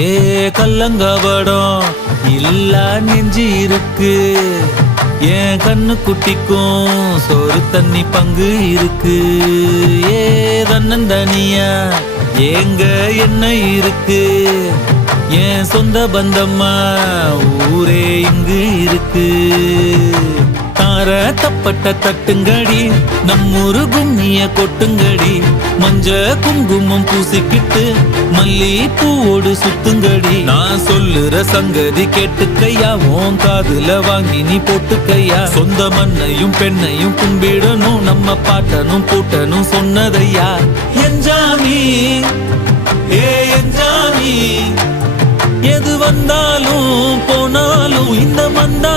ஏ கல்லங்கபடம் இல்ல நெஞ்சு இருக்கு என் கண்ணு குட்டிக்கும் சோறு தண்ணி பங்கு இருக்கு. ஏ தன்னந்தனியா ஏங்க என்ன இருக்கு. என் சொந்த பந்தம்மா ஊரே இங்கு இருக்கு. தார தப்பட்ட தட்டுங்கடி. நம்மூரு கும்மிய கொட்டுங்கடி. மஞ்ச குங்குமம் பூசிக்கிட்டு மல்லி பூவோடு சுத்துங்கடி. நான் சொல்லுற சங்கதி கேட்டுக்கையா உன் காதுல வாங்கி நீ போட்டுக்கையா. சொந்த மண்ணையும் பெண்ணையும் கும்பிடணும் நம்ம பாட்டனும் பூட்டனும் சொன்னதையா? என்ஜாமி ஏ என்ஜாமி எது வந்தாலும் போனாலும் இந்த மந்தா